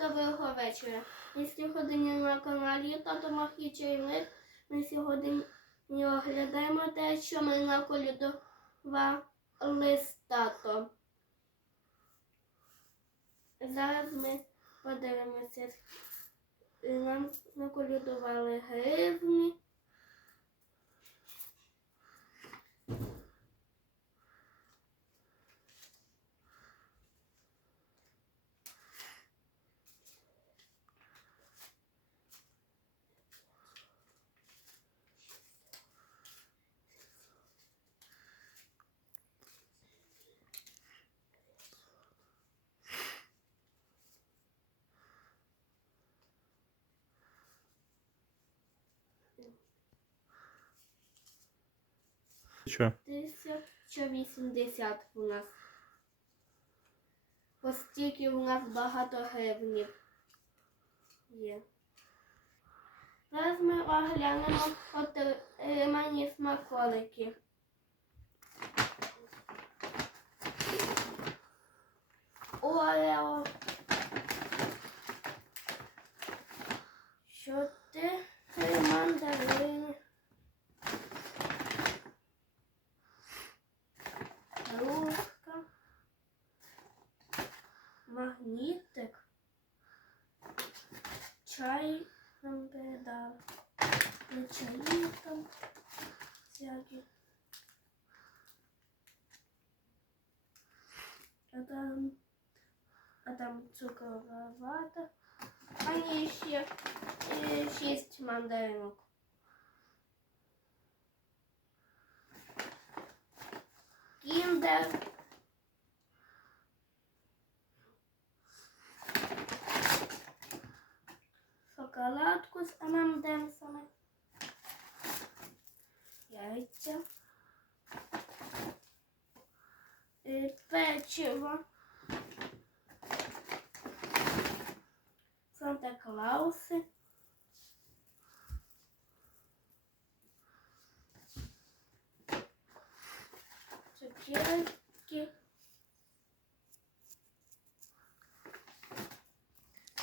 Доброго вечора. І сьогодні на каналі Тато Махі Чайник. Ми сьогодні оглядаємо те, що ми наколюдували з тато. Зараз ми подивимося. Нам наколюдували гривні. Що? 1080 у нас. Оскільки у нас багато гривнів є. Зараз ми оглянемо отримані смаколики. Орео. Чотири Чай нам передав. Не чаї там всякі. А там, а там цукрова вата. Ні, ще шість мандаринок. Кіндер. peciwo. Santa Claus. Cukierki.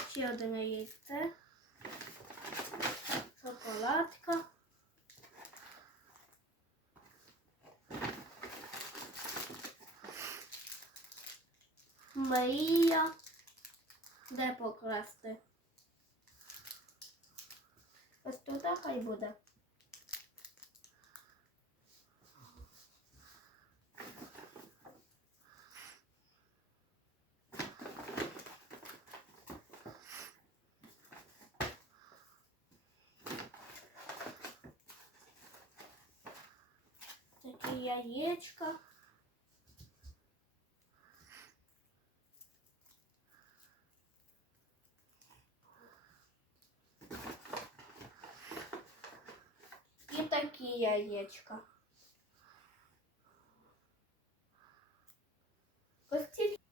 Siodne jajce. Czekoladka. Марія. Де покласти? Ось тут хай буде. Такі яєчка. І такі яєчка.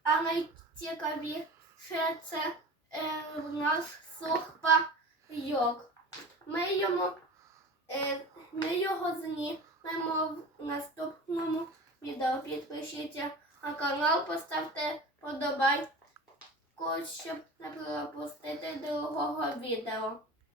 А найцікавіше це е, у нас сухпайок. Ми йому е, ми його знімемо в наступному відео. Підпишіться на канал, поставте подобайку, щоб не пропустити другого відео.